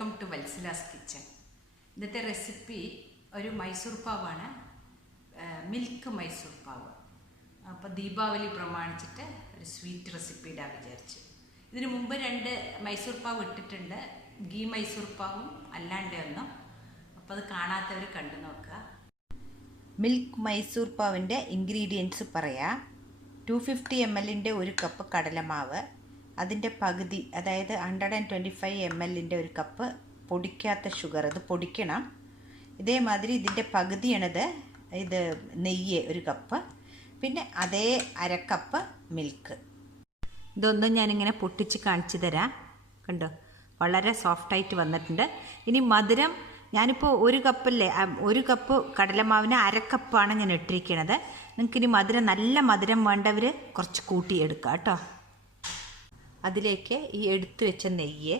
Welcome to Vatsala's kitchen. ഇന്നത്തെ recipe ഒരു മൈസൂർ പാവാണ്, മിൽക്ക് മൈസൂർ പാവ്. അപ്പോൾ ദീപാവലി പ്രമാണിച്ചിട്ട് ഒരു സ്വീറ്റ് റെസിപ്പി ഇടാൻ വിചാരിച്ചു. ഇതിനു മുമ്പ് 2 മൈസൂർ പാവ് ഇട്ടിട്ടുണ്ട്, ഗീ മൈസൂർ പാവും അല്ലാണ്ട് ഒന്നും. അപ്പോൾ അത് കാണാത്തവർ കണ്ടു നോക്കുക. മിൽക്ക് മൈസൂർ പാവിൻ്റെ ഇൻഗ്രീഡിയൻസ് പറയാം. 250 ml ഒരു കപ്പ് കടലമാവ്, അതിൻ്റെ പകുതി അതായത് 125 ml ഒരു കപ്പ് പൊടിക്കാത്ത ഷുഗർ, ഇത് പൊടിക്കണം. ഇതേമാതിരി ഇതിൻ്റെ പകുതിയാണിത്. ഇത് നെയ്യ് ഒരു കപ്പ്, പിന്നെ അതേ അരക്കപ്പ് മിൽക്ക്. ഇതൊന്നും ഞാനിങ്ങനെ പൊട്ടിച്ച് കാണിച്ചു തരാം. കണ്ടോ, വളരെ സോഫ്റ്റായിട്ട് വന്നിട്ടുണ്ട്. ഇനി മധുരം ഞാനിപ്പോൾ ഒരു കപ്പ് കടലമാവിന് അരക്കപ്പാണ് ഞാൻ ഇട്ടിരിക്കുന്നത്. നിങ്ങൾക്കിനി മധുരം നല്ല മധുരം വേണ്ടവർ കുറച്ച് കൂട്ടിയെടുക്കാം കേട്ടോ. അതിലേക്ക് ഈ എടുത്തു വെച്ച നെയ്യ്,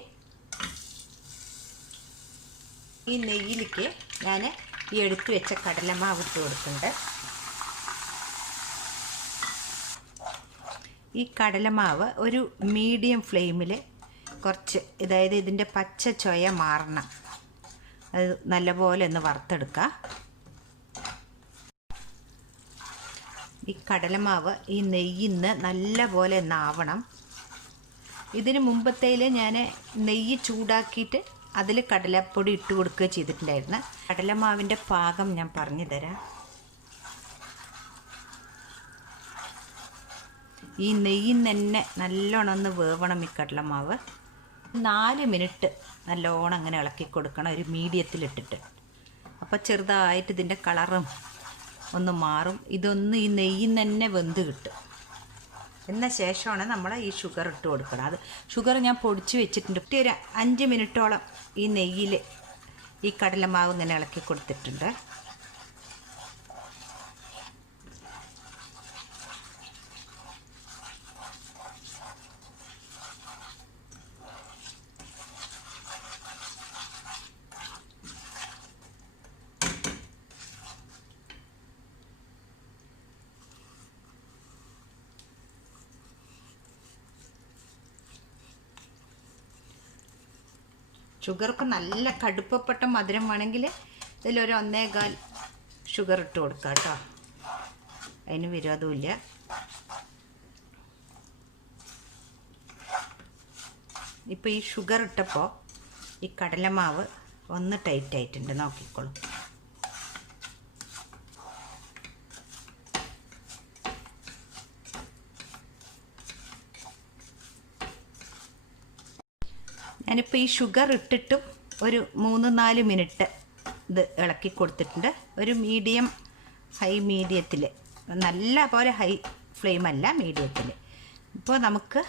ഈ നെയ്യിലേക്ക് ഞാൻ ഈ എടുത്തു വെച്ച കടലമാവ് ഇട്ട് കൊടുക്കുന്നുണ്ട്. ഈ കടലമാവ് ഒരു മീഡിയം ഫ്ലെയിമിൽ കുറച്ച്, അതായത് ഇതിൻ്റെ പച്ച ചൊയ മാറണം, അത് നല്ലപോലെ ഒന്ന് വറുത്തെടുക്കുക. ഈ കടലമാവ് ഈ നെയ്യിൽ നിന്ന് നല്ലപോലെ ഒന്നാവണം. ഇതിന് മുമ്പത്തേൽ ഞാൻ നെയ്യ് ചൂടാക്കിയിട്ട് അതിൽ കടലപ്പൊടി ഇട്ട് കൊടുക്കുക ചെയ്തിട്ടുണ്ടായിരുന്നു. കടലമാവിൻ്റെ പാകം ഞാൻ പറഞ്ഞു തരാം. ഈ നെയ്യിൽ തന്നെ നല്ലോണം ഒന്ന് വേവണം ഈ കടലമാവ്. 4 മിനിറ്റ് നല്ലോണം അങ്ങനെ ഇളക്കി കൊടുക്കണം, ഒരു മീഡിയത്തിലിട്ടിട്ട്. അപ്പോൾ ചെറുതായിട്ട് ഇതിൻ്റെ കളറും ഒന്ന് മാറും. ഇതൊന്ന് ഈ നെയ്യിൽ തന്നെ വെന്ത് കിട്ടും. എന്ന ശേഷമാണ് നമ്മൾ ഈ ഷുഗർ ഇട്ട് കൊടുക്കണം. അത് ഷുഗർ ഞാൻ പൊടിച്ച് വെച്ചിട്ടുണ്ട്. ഒരു 5 മിനിറ്റോളം ഈ നെയ്യിൽ ഈ കടലമാവ് ഇങ്ങനെ ഇളക്കി കൊടുത്തിട്ടുണ്ട്. ഷുഗർക്ക് നല്ല കടുപ്പപ്പെട്ട മധുരം വേണമെങ്കിൽ ഇതിലൊരു 1.25 ഷുഗർ ഇട്ട് കൊടുക്കുക കേട്ടോ, അതിന് വിരോധമില്ല. ഇപ്പോൾ ഈ ഷുഗർ ഇട്ടപ്പോൾ ഈ കടലമാവ് ഒന്ന് ടൈറ്റായിട്ടുണ്ട്, നോക്കിക്കോളൂ. ഞാനിപ്പോൾ ഈ ഷുഗർ ഇട്ടിട്ടും ഒരു 3-4 മിനിറ്റ് ഇത് ഇളക്കി കൊടുത്തിട്ടുണ്ട്. ഒരു മീഡിയത്തിൽ, നല്ല പോലെ ഹൈ ഫ്ലെയിമല്ല, മീഡിയത്തിൽ. ഇപ്പോൾ നമുക്ക്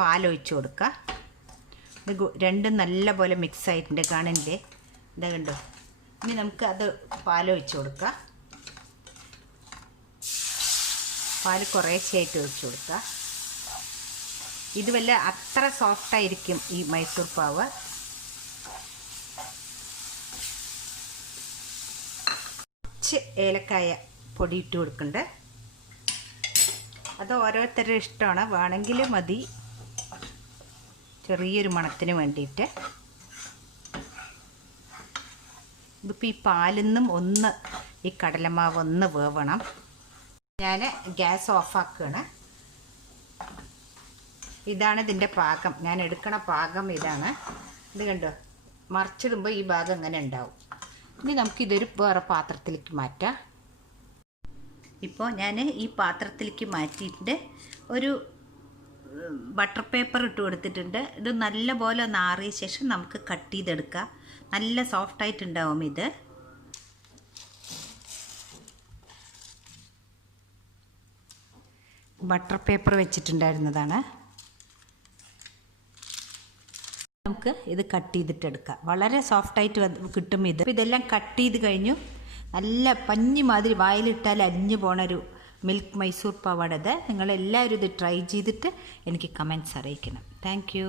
പാലൊഴിച്ച് കൊടുക്കാം. ഇത് രണ്ടും നല്ല പോലെ മിക്സ് ആയിട്ടുണ്ട്, കാണില്ലേ, ഇതാ കണ്ടോ. ഇനി നമുക്ക് അത് പാലൊഴിച്ച് കൊടുക്കാം. പാൽ കുറേശ്ശായിട്ട് ഒഴിച്ച് കൊടുക്കുക. ഇത് വല്ല അത്ര സോഫ്റ്റായിരിക്കും ഈ മൈസൂർ പാവ്. കുറച്ച് ഏലക്കായ പൊടി ഇട്ട് കൊടുക്കുന്നുണ്ട്. അത് ഓരോരുത്തരുടെ ഇഷ്ടമാണ്, വേണമെങ്കിൽ മതി, ചെറിയൊരു മണത്തിന് വേണ്ടിയിട്ട്. ഇതിപ്പോൾ ഈ പാലിൽ നിന്നും ഒന്ന് ഈ കടലമാവ് ഒന്ന് വേവണം. ഞാൻ ഗ്യാസ് ഓഫാക്കുകയാണ്. ഇതാണ് ഇതിൻ്റെ പാകം, ഞാൻ എടുക്കണ പാകം ഇതാണ്. ഇത് കണ്ടോ, മറിച്ചിടുമ്പോൾ ഈ ഭാഗം ഇങ്ങനെ ഉണ്ടാവും. ഇനി നമുക്കിതൊരു വേറെ പാത്രത്തിലേക്ക് മാറ്റാം. ഇപ്പോൾ ഞാൻ ഈ പാത്രത്തിലേക്ക് മാറ്റിയിട്ട് ഒരു ബട്ടർ പേപ്പർ ഇട്ട് കൊടുത്തിട്ടുണ്ട്. ഇത് നല്ലപോലെ ഒന്ന് ആറിയ ശേഷം നമുക്ക് കട്ട് ചെയ്തെടുക്കാം. നല്ല സോഫ്റ്റായിട്ടുണ്ടാവും ഇത്. ബട്ടർ പേപ്പർ വെച്ചിട്ടുണ്ടായിരുന്നതാണ്. നമുക്ക് ഇത് കട്ട് ചെയ്തിട്ടെടുക്കാം. വളരെ സോഫ്റ്റായിട്ട് കിട്ടും ഇത്. ഇതെല്ലാം കട്ട് ചെയ്ത് കഴിഞ്ഞു. നല്ല പഞ്ഞി മാതിരി വായിലിട്ടാൽ അലിഞ്ഞു പോണൊരു മിൽക്ക് മൈസൂർ പാവാണിത്. നിങ്ങളെല്ലാവരും ഇത് ട്രൈ ചെയ്തിട്ട് എനിക്ക് കമൻറ്റ്സ് അറിയിക്കണം. Thank you.